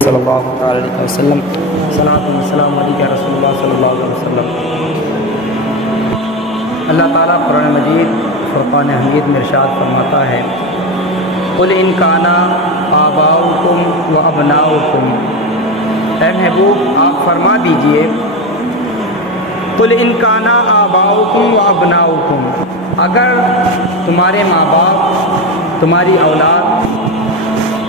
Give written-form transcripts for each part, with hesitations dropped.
صلی اللہ تعالی علیہ وسلم صلاۃ والسلام علیک یا رسول اللہ صلی اللہ علیہ وسلم۔ اللہ تعالیٰ قرآن مجید فرقان حمید میں ارشاد فرماتا ہے، قل ان کان آباؤکم و ابناؤکم، اے محبوب آپ فرما دیجئے، قل ان کان آباؤکم و ابناؤکم، اگر تمہارے ماں باپ، تمہاری اولاد،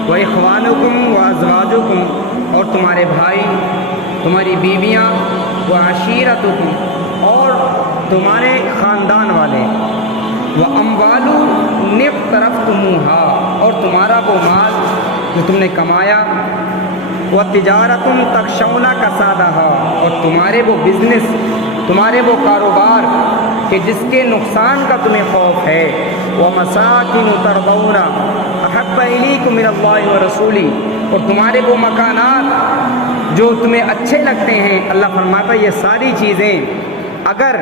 و اخوانکم و ازواجکم، اور تمہارے بھائی، تمہاری بیویاں، و عشیرتکم، اور تمہارے خاندان والے، و اموال اقترفتموہا، اور تمہارا وہ مال جو تم نے کمایا، و تجارت تخشون کسادہا، اور تمہارے وہ بزنس، تمہارے وہ کاروبار کہ جس کے نقصان کا تمہیں خوف ہے، و مساکن ترضون احب الیکم من اللہ و رسولہ، اور تمہارے وہ مکانات جو تمہیں اچھے لگتے ہیں، اللہ فرماتا ہے یہ ساری چیزیں اگر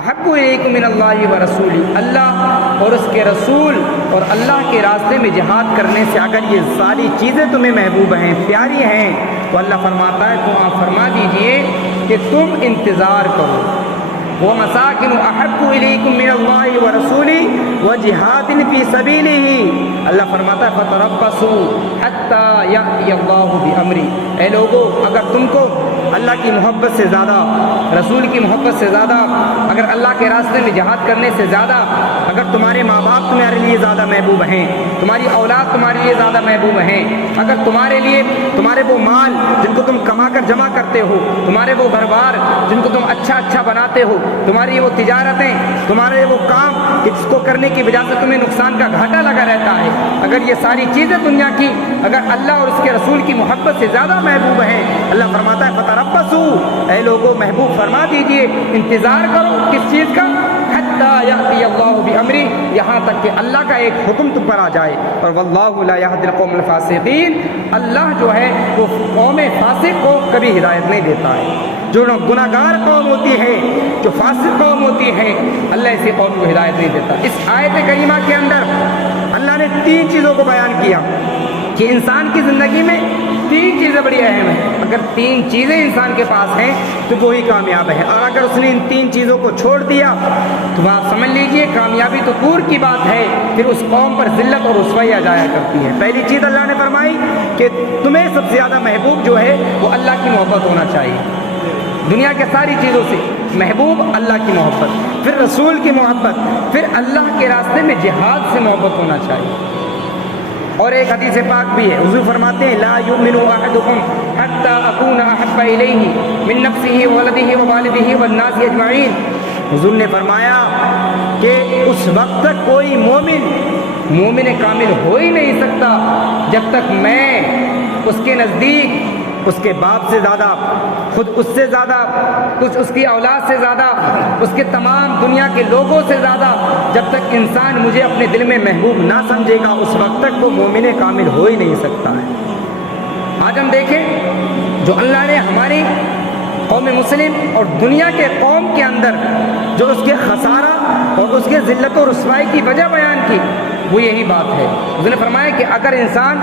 احب الیکم من اللہ و رسولہ، اللہ اور اس کے رسول اور اللہ کے راستے میں جہاد کرنے سے اگر یہ ساری چیزیں تمہیں محبوب ہیں، پیاری ہیں، تو اللہ فرماتا ہے تو آپ فرما دیجئے کہ تم انتظار کرو، وَمَسَاكِنُ أَحَبُّ إِلَيْكُم مِّنَ اللَّهِ وَرَسُولِهِ وَجِهَادٍ فِي سَبِيلِهِ، اللہ فرماتا ہے فَتَرَبَّصُوا حَتَّى يَأْتِيَ اللَّهُ بِأَمْرِهِ، اے لوگو اگر تم کو اللہ کی محبت سے زیادہ، رسول کی محبت سے زیادہ، اگر اللہ کے راستے میں جہاد کرنے سے زیادہ، اگر تمہارے ماں باپ تمہارے لیے زیادہ محبوب ہیں، تمہاری اولاد تمہارے لیے زیادہ محبوب ہیں، اگر تمہارے لیے تمہارے وہ مال جن کو تم کما کر جمع کرتے ہو، تمہارے وہ گھر بار جن کو تم اچھا بناتے ہو، تمہاری وہ تجارتیں، تمہارے وہ کام جس کو کرنے کی وجہ سے تمہیں نقصان کا گھاٹا لگا رہتا ہے، اگر یہ ساری چیزیں دنیا کی اگر اللہ اور اس کے رسول کی محبت سے زیادہ محبوب ہیں، اللہ فرماتا ہے فتربصوا، اے لوگو محبوب فرما دیجئے انتظار کرو کس چیز کا، حتی یأتی اللہ بامرہ، یہاں تک کہ اللہ کا ایک حکم تم پر آ جائے، اور واللہ لا یہدی القوم الفاسقین، اللہ جو ہے وہ قوم فاسق کو کبھی ہدایت نہیں دیتا ہے، جو گناہگار قوم ہوتی ہے، جو فاسق قوم ہوتی ہے، اللہ ایسی قوم کو ہدایت نہیں دیتا۔ اس آیت کریمہ کے اندر اللہ نے تین چیزوں کو بیان کیا کہ انسان کی زندگی میں تین چیزیں بڑی اہم ہیں، اگر تین چیزیں انسان کے پاس ہیں تو وہی کامیاب ہے، اور اگر اس نے ان تین چیزوں کو چھوڑ دیا تو آپ سمجھ لیجئے کامیابی تو دور کی بات ہے، پھر اس قوم پر ذلت اور رسوائی آ جایا کرتی ہے۔ پہلی چیز اللہ نے فرمائی کہ تمہیں سب سے زیادہ محبوب جو ہے وہ اللہ کی محبت ہونا چاہیے، دنیا کے ساری چیزوں سے محبوب اللہ کی محبت، پھر رسول کی محبت، پھر اللہ کے راستے میں جہاد سے محبت ہونا چاہیے۔ اور ایک حدیث پاک بھی ہے، حضور فرماتے ہیں لا یؤمن احدکم حتی اکون احب الیہ من نفسہ وولدہ ووالدہ والناس اجمعین، حضور نے فرمایا کہ اس وقت تک کوئی مومن کامل ہو ہی نہیں سکتا جب تک میں اس کے نزدیک اس کے باپ سے زیادہ، خود اس سے زیادہ، اس کی اولاد سے زیادہ، اس کے تمام دنیا کے لوگوں سے زیادہ، جب تک انسان مجھے اپنے دل میں محبوب نہ سمجھے گا اس وقت تک وہ مومن کامل ہو ہی نہیں سکتا ہے۔ آج ہم دیکھیں جو اللہ نے ہماری قوم مسلم اور دنیا کے قوم کے اندر جو اس کے خسارہ اور اس کے ذلت و رسوائی کی وجہ بیان کی وہ یہی بات ہے۔ اس نے فرمایا کہ اگر انسان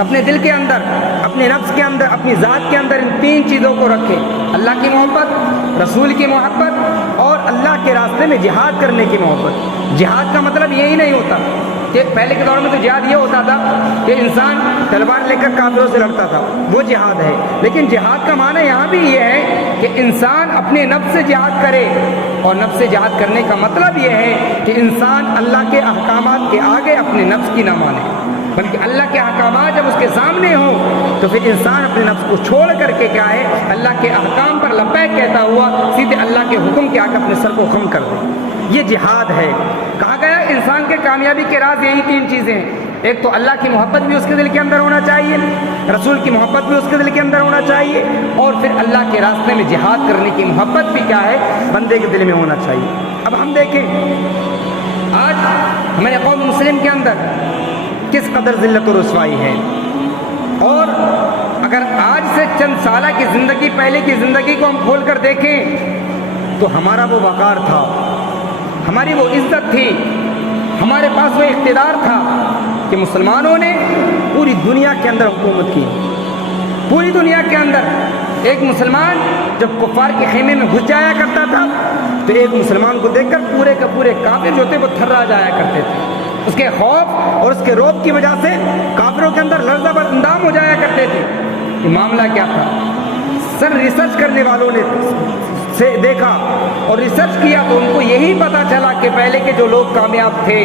اپنے دل کے اندر، اپنے نفس کے اندر، اپنی ذات کے اندر ان تین چیزوں کو رکھے، اللہ کی محبت، رسول کی محبت اور اللہ کے راستے میں جہاد کرنے کی محبت۔ جہاد کا مطلب یہی نہیں ہوتا کہ پہلے کے دور میں تو جہاد یہ ہوتا تھا کہ انسان تلوار لے کر کافروں سے لڑتا تھا، وہ جہاد ہے، لیکن جہاد کا معنی یہاں بھی یہ ہے کہ انسان اپنے نفس سے جہاد کرے، اور نفس سے جہاد کرنے کا مطلب یہ ہے کہ انسان اللہ کے احکامات کے آگے اپنے نفس کی نہ مانے، بلکہ اللہ کے احکامات جب اس کے سامنے ہوں تو پھر انسان اپنے نفس کو چھوڑ کر کے کیا ہے اللہ کے احکام پر لبیک کہتا ہوا سیدھے اللہ کے حکم کے آگے اپنے سر کو خم کر دے، یہ جہاد ہے۔ کہا گیا انسان کے کامیابی کے راز یہی تین چیزیں ہیں، ایک تو اللہ کی محبت بھی اس کے دل کے اندر ہونا چاہیے، رسول کی محبت بھی اس کے دل کے اندر ہونا چاہیے، اور پھر اللہ کے راستے میں جہاد کرنے کی محبت بھی کیا ہے بندے کے دل میں ہونا چاہیے۔ اب ہم دیکھیں آج ہمارے قوم مسلم کے اندر کس قدر ذلت و رسوائی ہے، اور اگر آج سے چند سالہ کی زندگی، پہلے کی زندگی کو ہم کھول کر دیکھیں تو ہمارا وہ وقار تھا، ہماری وہ عزت تھی، ہمارے پاس وہ اقتدار تھا، کہ مسلمانوں نے پوری دنیا کے اندر حکومت کی. پوری دنیا کے اندر ایک مسلمان جب کفار کے خیمے میں گھس جایا کرتا تھا تو ایک مسلمان کو دیکھ کر پورے کے پورے کافر جو تھے وہ تھرا جایا کرتے تھے. اس کے خوف اور اس کے رعب کی وجہ سے کافروں کے اندر لرزہ بر اندام ہو جایا کرتے تھے. یہ معاملہ کیا تھا؟ سر ریسرچ کرنے والوں نے سے دیکھا اور ریسرچ کیا تو ان کو یہی پتا چلا کہ پہلے کے جو لوگ کامیاب تھے،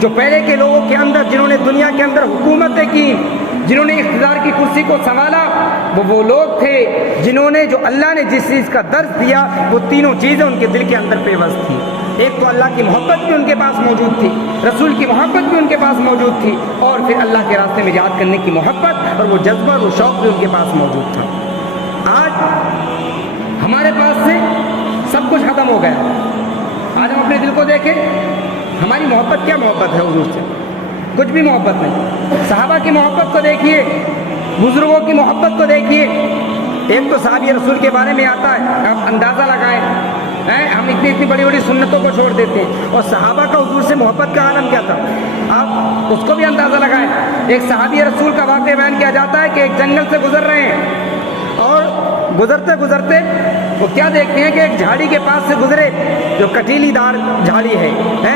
جو پہلے کے لوگوں کے اندر جنہوں نے دنیا کے اندر حکومتیں کی، جنہوں نے اقتدار کی کرسی کو سنبھالا، وہ لوگ تھے جنہوں نے جو اللہ نے جس چیز کا درس دیا وہ تینوں چیزیں ان کے دل کے اندر پیوست تھی. ایک تو اللہ کی محبت بھی ان کے پاس موجود تھی، رسول کی محبت بھی ان کے پاس موجود تھی، اور پھر اللہ کے راستے میں جہاد کرنے کی محبت اور وہ جذبہ وہ شوق بھی ان کے پاس موجود تھا. آج ہمارے پاس سے سب کچھ ختم ہو گیا. آج ہم اپنے دل کو دیکھیں، ہماری محبت کیا محبت ہے حضور سے؟ کچھ بھی محبت نہیں. صحابہ کی محبت کو دیکھیے، بزرگوں کی محبت کو دیکھیے. ایک تو صحابی رسول کے بارے میں آتا ہے، آپ اندازہ لگائیں، ہم اتنی بڑی بڑی سنتوں کو چھوڑ دیتے ہیں، اور صحابہ کا حضور سے محبت کا عالم کیا تھا آپ اس کو بھی اندازہ لگائیں. ایک صحابی رسول کا واقعہ بیان کیا جاتا ہے کہ ایک جنگل سے گزر رہے ہیں اور گزرتے گزرتے وہ کیا دیکھتے ہیں کہ ایک جھاڑی کے پاس سے گزرے جو کٹیلی دار جھاڑی ہے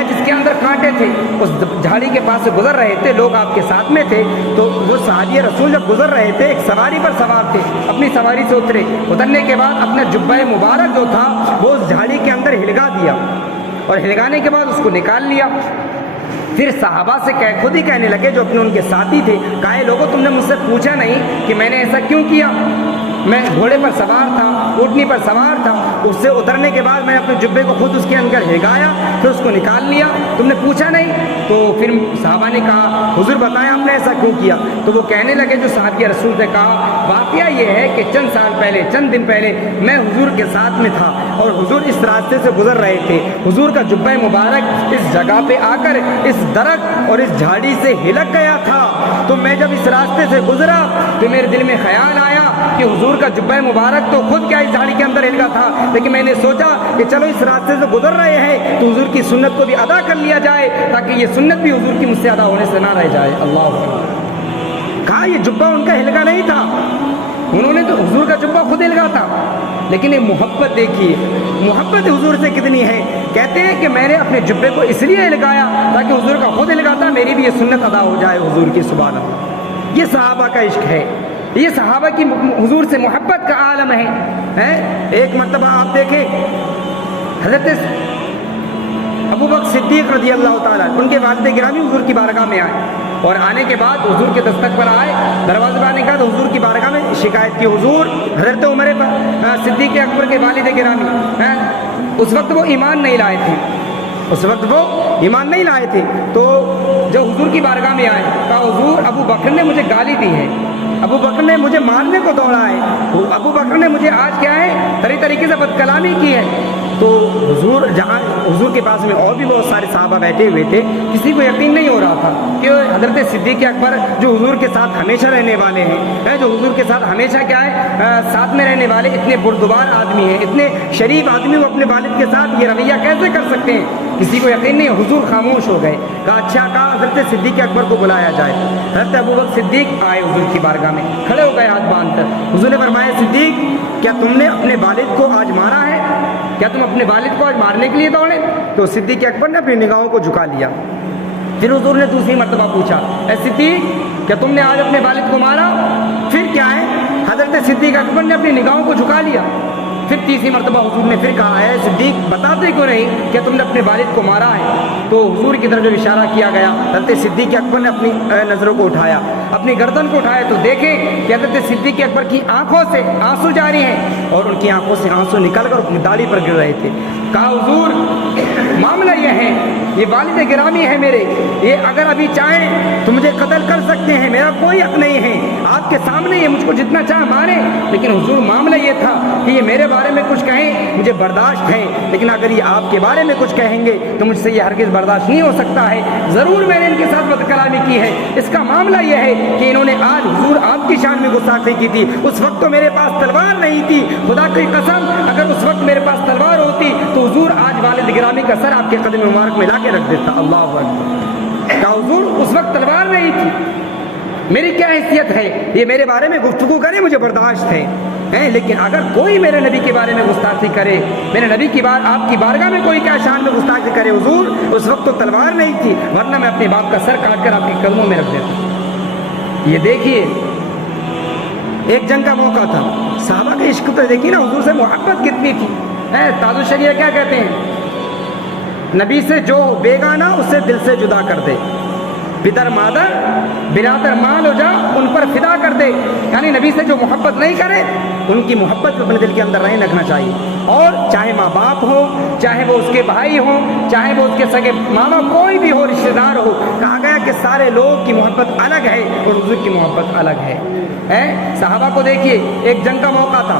جس کے اندر کانٹے تھے. اس جھاڑی کے پاس سے گزر رہے تھے، لوگ آپ کے ساتھ میں تھے. تو وہ صحابی رسول جب گزر رہے تھے ایک سواری پر سوار تھے، اپنی سواری سے اترے. اترنے کے بعد اپنا جبہ مبارک جو تھا وہ اس جھاڑی کے اندر ہلگا دیا، اور ہلگانے کے بعد اس کو نکال لیا. پھر صحابہ سے خود ہی کہنے لگے جو اپنے ان کے ساتھی تھے، کہا لوگوں تم نے مجھ سے پوچھا نہیں کہ میں نے ایسا کیوں کیا؟ میں گھوڑے پر سوار تھا، اونٹنی پر سوار تھا، اس سے اترنے کے بعد میں نے اپنے جبے کو خود اس کے اندر ہلگایا، پھر اس کو نکال لیا، تم نے پوچھا نہیں؟ تو پھر صحابہ نے کہا حضور بتائیں آپ نے ایسا کیوں کیا؟ تو وہ کہنے لگے جو صحابی رسول نے کہا واقعہ یہ ہے کہ چند سال پہلے، چند دن پہلے میں حضور کے ساتھ میں تھا اور حضور اس راستے سے گزر رہے تھے. حضور کا جبہ مبارک اس جگہ پہ آ کر اس درخت اور اس جھاڑی سے ہلک گیا تھا. تو میں جب اس راستے سے گزرا تو میرے دل میں خیال آیا کہ حضور کا جبہ مبارک تو خود کیا اس جھاڑی کے اندر ہلکا تھا، لیکن میں نے سوچا کہ چلو اس راستے سے گزر رہے ہیں تو حضور کی سنت کو بھی ادا کر لیا جائے تاکہ یہ سنت بھی حضور کی مجھ سے ادا ہونے سے نہ رہ جائے. اللہ اکبر. کہا یہ جبہ ان کا ہلکا نہیں تھا، انہوں نے تو حضور کا جبہ خود ہلکا تھا. لیکن یہ محبت دیکھیے، محبت حضور سے کتنی ہے. کہتے ہیں کہ میں نے اپنے جبے کو اس لیے ہلکایا تاکہ حضور کا خود ہلکاتا میری بھی یہ سنت ادا ہو جائے حضور کی. سبحان اللہ. یہ صحابہ کا عشق ہے، یہ صحابہ کی حضور سے محبت کا عالم ہے. ایک مرتبہ آپ دیکھیں حضرت ابو بکر صدیق رضی اللہ تعالیٰ ان کے والد گرامی حضور کی بارگاہ میں آئے، اور آنے کے بعد حضور کے دستک پر آئے، دروازے پر آنے کے بعد حضور کی بارگاہ میں شکایت کی. حضور حضرت عمر صدیق اکبر کے والد گرامی اس وقت وہ ایمان نہیں لائے تھے، اس وقت وہ ایمان نہیں لائے تھے. تو جب حضور کی بارگاہ میں آئے کہا حضور ابو بکر نے مجھے گالی دی ہے، ابو بکر نے مجھے مارنے کو دوڑا ہے، ابو بکر نے مجھے آج کیا ہے طریقے سے بد کلامی کی ہے. تو حضور جہاں حضور کے پاس میں اور بھی بہت سارے صحابہ بیٹھے ہوئے تھے، کسی کو یقین نہیں ہو رہا تھا کہ حضرت صدیق اکبر جو حضور کے ساتھ ہمیشہ رہنے والے ہیں، جو حضور کے ساتھ ہمیشہ کیا ہے ساتھ میں رہنے والے، اتنے بردبار آدمی ہیں، اتنے شریف آدمی، وہ اپنے والد کے ساتھ یہ رویہ کیسے کر سکتے ہیں؟ کسی کو یقین نہیں. حضور خاموش ہو گئے. کہا اچھا، کہا حضرت صدیق اکبر کو بلایا جائے. حضرت ابو بکر صدیق آئے حضور کی بارگاہ میں، کھڑے ہو گئے ہاتھ باندھ کر. حضور نے فرمایا صدیق کیا تم نے اپنے والد کو آج مارا ہے؟ کیا تم اپنے والد کو آج مارنے کے لیے دوڑے؟ تو صدیق اکبر نے اپنی نگاہوں کو جھکا لیا. پھر حضور نے دوسری مرتبہ پوچھا اے صدیق کیا تم نے آج اپنے والد کو مارا؟ پھر کیا ہے حضرت صدیق اکبر نے اپنی نگاہوں کو جھکا لیا. پھر تیسری مرتبہ حضور نے پھر کہا ہے صدیق بتاتے کیوں نہیں کہ تم نے اپنے والد کو مارا ہے؟ تو حضور کی طرف جب اشارہ کیا گیا حضرت صدیق اکبر نے اپنی نظروں کو اٹھایا، اپنی گردن کو اٹھایا تو دیکھیں کہ حضرت صدیق اکبر کی آنکھوں سے آنسو جاری ہیں اور ان کی آنکھوں سے آنسو نکل کر اپنی داڑھی پر گر رہے تھے. کہا حضور معاملہ یہ ہے، یہ والد گرامی ہے میرے، یہ اگر ابھی چاہیں تو مجھے قتل کر سکتے ہیں، میرا کوئی حق نہیں ہے. آپ کے سامنے یہ مجھ کو جتنا چاہ مارے، لیکن حضور معاملہ یہ تھا کہ یہ میرے بارے میں کچھ کہیں مجھے برداشت ہے، لیکن اگر یہ آپ کے بارے میں کچھ کہیں گے تو مجھ سے یہ ہرگز برداشت نہیں ہو سکتا ہے۔ ضرور میں نے ان کے ساتھ بد کلامی کی ہے، اس کا معاملہ یہ ہے کہ انہوں نے آج حضور آپ کی شان میں گستاخی کی تھی، اس وقت تو میرے پاس تلوار نہیں تھی، خدا کی قسم اگر اس وقت میرے پاس تلوار ہوتی تو حضور آج والد گرامی کا سر آپ کے قدم مبارک میں لا کے رکھ دیتا۔ اللہ اکبر، کہ حضور اس وقت تلوار نہیں تھی، میری کیا حیثیت ہے یہ میرے بارے میں گفتگو کرے، مجھے برداشت ہے، لیکن اگر کوئی میرے نبی کے بارے میں گستاخی کرے، میرے نبی کی بات آپ کی بارگاہ میں کوئی کیا شان میں گستاخی کرے، حضور اس وقت تو تلوار نہیں تھی، ورنہ میں اپنے باپ کا سر کاٹ کر آپ کے قدموں میں رکھ دیتا۔ یہ دیکھیے ایک جنگ کا موقع تھا، صحابہ کا عشق تو دیکھیے نا، حضور سے محبت کتنی تھی۔ تاج الشریعہ کیا کہتے ہیں، نبی سے جو بیگانہ اسے دل سے جدا کر دے، پدر مادر برادر مال ہو جا ان پر فدا کر دے، یعنی نبی سے جو محبت نہیں کرے ان کی محبت اپنے دل کے اندر نہیں رکھنا چاہیے، اور چاہے ماں باپ ہو، چاہے وہ اس کے بھائی ہوں، چاہے وہ اس کے سگے ماما کوئی بھی ہو، رشتہ دار ہو، کہا گیا کہ سارے لوگ کی محبت الگ ہے اور حضور کی محبت الگ ہے۔ صحابہ کو دیکھیے ایک جنگ کا موقع تھا،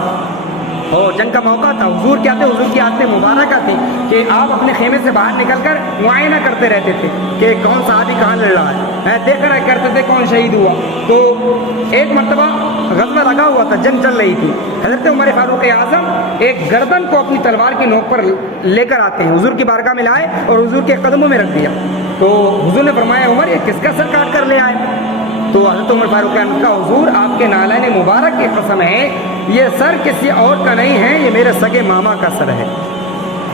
اور جنگ کا موقع تھا، حضور کیا تھے، حضور کی عادت مبارکہ تھی کہ آپ اپنے خیمے سے باہر نکل کر معائنہ کرتے رہتے تھے کہ کون صحابی کہاں لڑ رہا ہے، دیکھ رہا کرتے تھے کون شہید ہوا۔ تو ایک مرتبہ غزوہ لگا ہوا تھا، جنگ چل رہی تھی، حضرت عمر فاروق اعظم ایک گردن کو اپنی تلوار کی نوک پر لے کر آتے ہیں، حضور کی بارگاہ میں لائے اور حضور کے قدموں میں رکھ دیا۔ تو حضور نے فرمایا عمر یہ کس کا سر کاٹ کر لے آئے؟ تو حضرت عمر فاروق اعظم کا حضور آپ کے نالین مبارک کی قسم ہے یہ سر کسی اور کا نہیں ہے، یہ میرے سگے ماما کا سر ہے،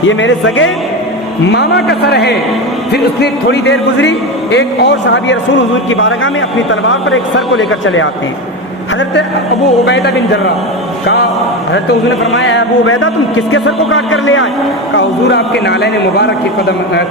یہ میرے سگے ماما کا سر ہے۔ پھر اس نے تھوڑی دیر گزری، ایک اور صحابی رسول حضور کی بارگاہ میں اپنی تلوار پر ایک سر کو لے کر چلے آتے ہیں، حضرت ابو عبیدہ بن جرہ کہا، حضرت حضور نے فرمایا اے ابو عبیدہ تم کس کے سر کو کاٹ کر لے آئے؟ کہا حضور آپ کے نالین مبارک کی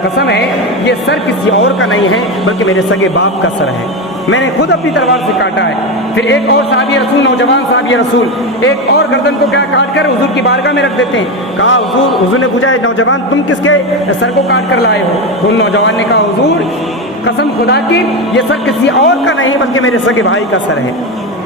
قسم ہے یہ سر کسی اور کا نہیں ہے بلکہ میرے سگے باپ کا سر ہے، میں نے خود اپنی تلوار سے کاٹا ہے۔ پھر ایک اور صحابی رسول، نوجوان صحابی رسول، ایک اور گردن کو کیا کاٹ کر حضور کی بارگاہ میں رکھ دیتے ہیں۔ کہا حضور نے پوچھا نوجوان تم کس کے سر کو کاٹ کر لائے ہو؟ تو ان نوجوان نے کہا حضور قسم خدا کی یہ سر کسی اور کا نہیں بلکہ میرے سگے بھائی کا سر ہے۔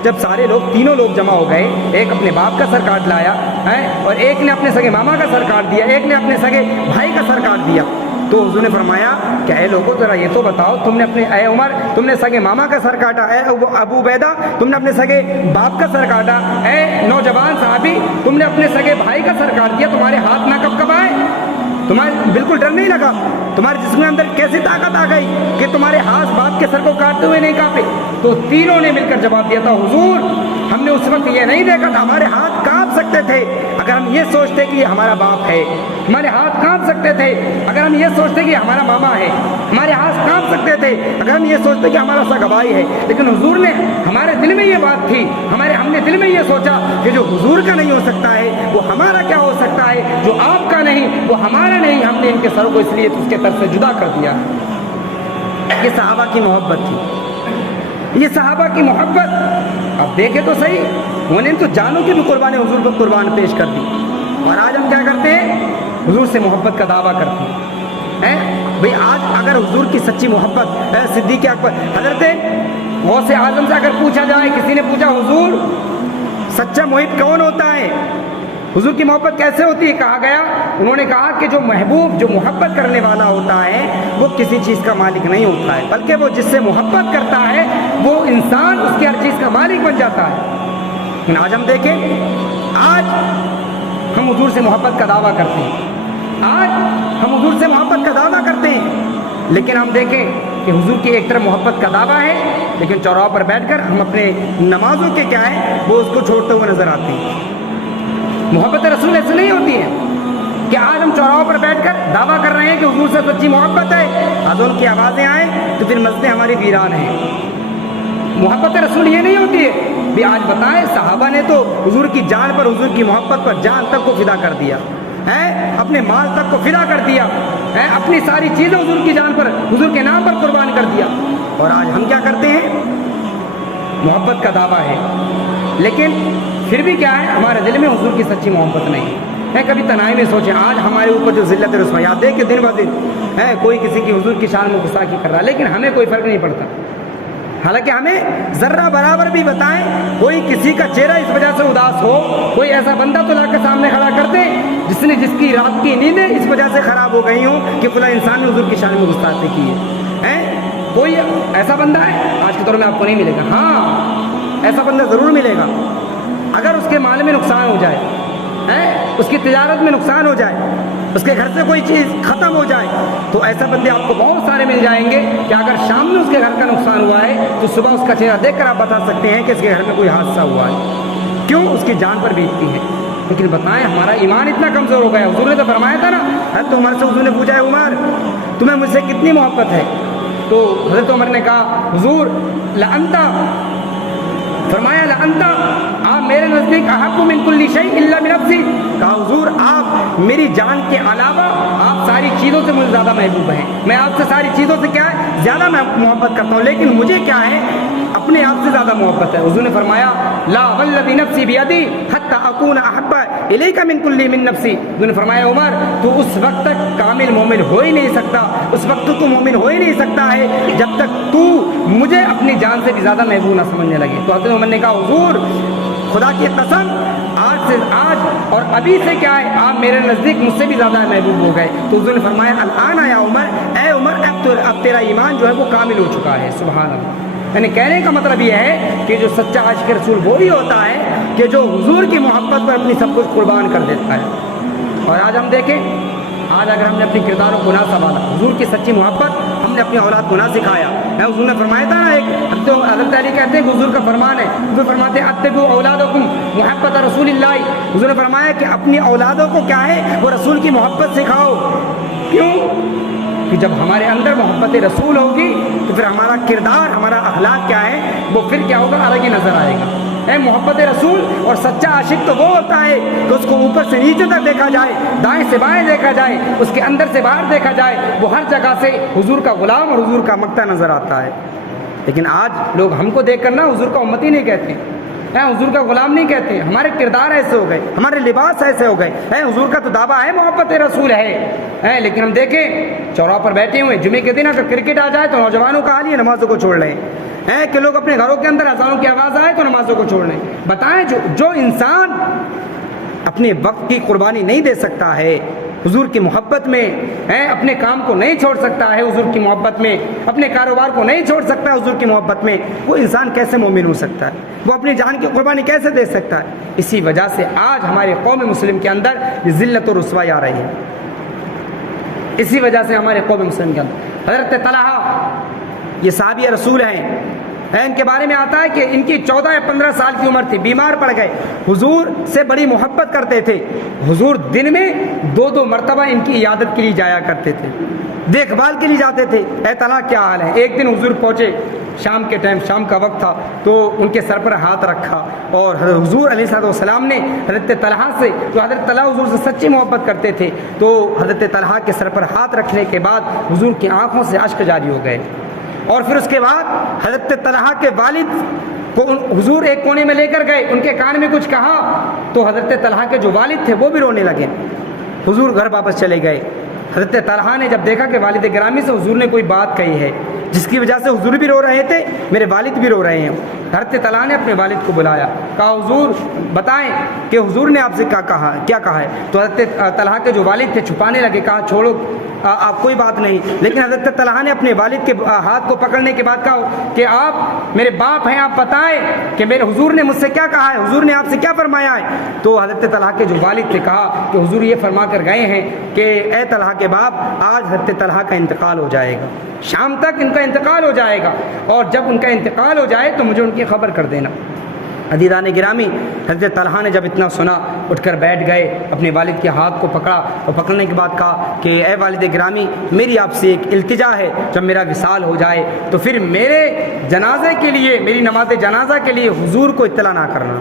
جب سارے لوگ، تینوں لوگ جمع ہو گئے، ایک اپنے باپ کا سر کاٹ لایا ہے اور ایک نے اپنے سگے ماما کا سر کاٹ دیا، ایک نے اپنے سگے بھائی کا سر کاٹ دیا، تو حضور نے فرمایا کہ اے لوگوں ذرا یہ تو بتاؤ تم نے اپنے، اے عمر تم نے سگے ماما کا سر کاٹا، اے ابو عبیدہ تم نے اپنے سگے باپ کا سر کاٹا، اے نوجوان صحابی تم نے اپنے سگے بھائی کا سر کاٹ دیا، تمہارے ہاتھ نہ کب کب آئے؟ تمہارے بالکل ڈر نہیں لگا؟ تمہارے جسم میں اندر کیسی طاقت آ گئی کہ تمہارے ہاتھ باپ کے سر کو کاٹتے ہوئے نہیں کانپے؟ تو تینوں نے مل کر جواب دیا تھا حضور ہم نے اس وقت یہ نہیں دیکھا تھا، ہمارے ہاتھ کانپ سکتے تھے اگر ہم یہ سوچتے کہ یہ ہمارا باپ ہے، ہمارے ہاتھ کانپ سکتے تھے اگر ہم یہ سوچتے کہ یہ ہمارا ماما ہے، ہمارے ہاتھ کانپ سکتے تھے اگر ہم یہ سوچتے کہ ہمارا سگا بھائی ہے، لیکن حضور نے ہمارے دل میں یہ بات تھی، ہم نے دل میں یہ سوچا کہ جو حضور کا نہیں ہو سکتا ہے وہ ہمارا کیا ہو سکتا ہے، جو آپ کا نہیں وہ ہمارا نہیں، ہم نے ان کے سروں کو اس لیے اس کے طرف سے جدا کر دیا۔ یہ صحابہ کی محبت تھی، یہ صحابہ کی محبت اب دیکھیں تو صحیح، انہوں نے تو جانوں کی بھی قربانی حضور کو قربان پیش کر دی، اور آج ہم کیا کرتے ہیں؟ حضور سے محبت کا دعویٰ کرتے ہیں۔ بھئی آج اگر حضور کی سچی محبت صدیق اکبر، حضرت غوث اعظم سے اگر پوچھا جائے، کسی نے پوچھا حضور سچا محب کون ہوتا ہے، حضور کی محبت کیسے ہوتی ہے؟ کہا گیا، انہوں نے کہا کہ جو محبوب، جو محبت کرنے والا ہوتا ہے وہ کسی چیز کا مالک نہیں ہوتا ہے، بلکہ وہ جس سے محبت کرتا ہے وہ انسان اس کی ہر چیز کا مالک بن جاتا ہے۔ آج ہم دیکھیں، آج ہم حضور سے محبت کا دعویٰ کرتے ہیں، آج ہم حضور سے محبت کا دعویٰ کرتے ہیں، لیکن ہم دیکھیں کہ حضور کی ایک طرف محبت کا دعویٰ ہے، لیکن چوراہوں پر بیٹھ کر ہم اپنے نمازوں کے کیا ہے وہ اس کو چھوڑتے ہوئے نظر آتے ہیں۔ محبت رسول ایسے نہیں ہوتی ہے کہ آج ہم چوراہوں پر بیٹھ کر دعویٰ کر رہے ہیں کہ حضور سے سچی محبت ہے، اذان کی آوازیں آئیں تو پھر مسجدیں ہماری ویران ہیں۔ محبت رسول یہ نہیں ہوتی ہے۔ بھی آج بتائیں، صحابہ نے تو حضور کی جان پر، حضور کی محبت پر جان تک کو فدا کر دیا ہے، اپنے مال تک کو فدا کر دیا ہے، اپنی ساری چیزیں حضور کی جان پر، حضور کے نام پر قربان کر دیا، اور آج ہم کیا کرتے ہیں؟ محبت کا دعویٰ ہے لیکن پھر بھی کیا ہے، ہمارے دل میں حضور کی سچی محبت نہیں ہے۔ کبھی تنہائی میں سوچیں، آج ہمارے اوپر جو ذلت رسوائیات دیکھ کے دن بہ دن ہے، کوئی کسی کی حضور کی شان میں گستاخی کر رہا ہے لیکن ہمیں کوئی فرق نہیں پڑتا، حالانکہ ہمیں ذرہ برابر بھی بتائیں کوئی کسی کا چہرہ اس وجہ سے اداس ہو، کوئی ایسا بندہ تو لا کے سامنے کھڑا کر دیں جس کی رات کی نیندیں اس وجہ سے خراب ہو گئی ہوں کہ فلاں انسان نے حضور کی شان میں گستاخی کی ہے۔ کوئی ایسا بندہ ہے؟ آج کے دور میں آپ کو نہیں ملے گا۔ ہاں ایسا بندہ ضرور ملے گا، اگر اس کے مال میں نقصان ہو جائے، اس کی تجارت میں نقصان ہو جائے، اس کے گھر سے کوئی چیز ختم ہو جائے، تو ایسا بندے آپ کو بہت سارے مل جائیں گے کہ اگر شام میں اس کے گھر کا نقصان ہوا ہے تو صبح اس کا چہرہ دیکھ کر آپ بتا سکتے ہیں کہ اس کے گھر میں کوئی حادثہ ہوا ہے، کیوں؟ اس کی جان پر بیتتی ہے۔ لیکن بتائیں ہمارا ایمان اتنا کمزور ہو گیا۔ حضور نے تو فرمایا تھا نا، حضرت عمر سے حضور نے پوچھا ہے عمر تمہیں مجھ سے کتنی محبت ہے؟ تو حضرت عمر نے کہا حضور لانتا، فرمایا لانتا آپ میرے نزدیک احب من کل شیء الا من نفسی، کہا حضور آپ میری جان کے علاوہ آپ ساری چیزوں سے مجھے زیادہ محبوب ہیں، میں آپ سے ساری چیزوں سے کیا ہے زیادہ میں محبت کرتا ہوں، لیکن مجھے کیا ہے اپنے آپ سے زیادہ محبت ہے۔ حضور نے فرمایا لا والذی نفسی بیدی حتی اکون احب الیک من کل من نفسی، حضور نے فرمایا عمر تو اس وقت تک کامل مومن ہو ہی نہیں سکتا، اس وقت تو مومن ہو ہی نہیں سکتا ہے جب تک تو مجھے اپنی جان سے بھی زیادہ محبوب نہ سمجھنے لگے۔ تو حضرت عمر نے کہا حضور خدا کی قسم آج اور ابھی سے کیا ہے آپ میرے نزدیک مجھ سے بھی زیادہ محبوب ہو گئے۔ تو حضور نے فرمایا الآن یا عمر، اے عمر اب تیرا ایمان جو ہے وہ کامل ہو چکا ہے۔ سبحان اللہ۔ یعنی کہنے کا مطلب یہ ہے کہ جو سچا عاشق رسول وہی ہوتا ہے کہ جو حضور کی محبت پر اپنی سب کچھ قربان کر دیتا ہے۔ اور آج ہم دیکھیں، آج اگر ہم نے اپنے کرداروں کو نہ سنبھالا، حضور کی سچی محبت ہم نے اپنی اولاد کو نہ سکھایا، حضور نے فرمایا تھا نا، ایک حضرت علی کہتے ہیں کہ حضور کا فرمان ہے، حضور فرماتے ہیں اتبعوا اولادکم محبت رسول اللہ، حضور نے فرمایا کہ اپنی اولادوں کو کیا ہے وہ رسول کی محبت سکھاؤ۔ کیوں؟ کہ جب ہمارے اندر محبت رسول ہوگی تو پھر ہمارا کردار، ہمارا اخلاق کیا ہے وہ پھر کیا ہوگا الگ ہی نظر آئے گا۔ محبت رسول اور سچا عاشق تو وہ ہوتا ہے کہ اس کو اوپر سے نیچے تک دیکھا جائے، دائیں سے بائیں دیکھا جائے، اس کے اندر سے باہر دیکھا جائے، وہ ہر جگہ سے حضور کا غلام اور حضور کا مقتدی نظر آتا ہے۔ لیکن آج لوگ ہم کو دیکھ کر نا حضور کا امتی نہیں کہتے، حضور کا غلام نہیں کہتے، ہمارے کردار ایسے ہو گئے، ہمارے لباس ایسے ہو گئے، حضور کا تو دعویٰ ہے محبت رسول ہے، لیکن ہم دیکھیں چوراہے پر بیٹھے ہوئے، جمعے کے دن اگر کرکٹ آ جائے تو نوجوانوں کا حال یہ نمازوں کو چھوڑ رہے ہیں کہ لوگ اپنے گھروں کے اندر اذانوں کی آواز آئے تو نمازوں کو چھوڑ رہے ہیں۔ بتائیں جو انسان اپنے وقت کی قربانی نہیں دے سکتا ہے حضور کی محبت میں، اپنے کام کو نہیں چھوڑ سکتا ہے حضور کی محبت میں، اپنے کاروبار کو نہیں چھوڑ سکتا حضور کی محبت میں، وہ انسان کیسے مومن ہو سکتا ہے؟ وہ اپنی جان کی قربانی کیسے دے سکتا ہے؟ اسی وجہ سے آج ہمارے قوم مسلم کے اندر یہ ذلت و رسوائی آ رہی ہے۔ اسی وجہ سے ہمارے قوم مسلم کے اندر حضرت طلحہ یہ صحابی رسول ہیں، ان کے بارے میں آتا ہے کہ ان کی 14 یا 15 سال کی عمر تھی، بیمار پڑ گئے، حضور سے بڑی محبت کرتے تھے، حضور دن میں 2 مرتبہ ان کی عیادت کے لیے جایا کرتے تھے، دیکھ بھال کے لیے جاتے تھے، اے طلحہ کیا حال ہے؟ ایک دن حضور پہنچے، شام کے ٹائم، شام کا وقت تھا، تو ان کے سر پر ہاتھ رکھا اور حضور علیہ السلام نے حضرت طلحہ سے، جو حضرت طلحہ حضور سے سچی محبت کرتے تھے، تو حضرت طلحہ کے سر پر ہاتھ رکھنے کے بعد حضور کی آنکھوں سے اشک جاری ہو گئے۔ اور پھر اس کے بعد حضرت طلحہ کے والد کو حضور ایک کونے میں لے کر گئے، ان کے کان میں کچھ کہا تو حضرت طلحہ کے جو والد تھے وہ بھی رونے لگے، حضور گھر واپس چلے گئے۔ حضرت طلحہ نے جب دیکھا کہ والد گرامی سے حضور نے کوئی بات کہی ہے جس کی وجہ سے حضور بھی رو رہے تھے، میرے والد بھی رو رہے ہیں، حضرت طلحہ نے اپنے والد کو بلایا، کہا حضور بتائیں کہ حضور نے آپ سے کیا کہا ہے؟ تو حضرت طلحہ کے جو والد تھے چھپانے لگے، کہا چھوڑو آپ کوئی بات نہیں، لیکن حضرت طلحہ نے اپنے والد کے ہاتھ کو پکڑنے کے بعد کہا کہ آپ میرے باپ ہیں، آپ بتائیں کہ میرے حضور نے مجھ سے کیا کہا ہے، حضور نے آپ سے کیا فرمایا ہے؟ تو حضرت طلحہ کے جو والد تھے کہا کہ حضور یہ فرما کر گئے ہیں کہ اے طلحہ کے باپ آج حضرت طلحہ کا انتقال ہو جائے گا، شام تک ان کا انتقال ہو جائے گا، اور جب ان کا انتقال ہو جائے تو مجھے ان کی خبر کر دینا۔ عزیزان گرامی، حضرت طلحہ نے جب اتنا سنا اٹھ کر بیٹھ گئے، اپنے والد کے ہاتھ کو پکڑا اور پکڑنے کے بعد کہا کہ اے والد گرامی، میری آپ سے ایک التجا ہے، جب میرا وصال ہو جائے تو پھر میرے جنازے کے لیے، میری نماز جنازہ کے لیے حضور کو اطلاع نہ کرنا،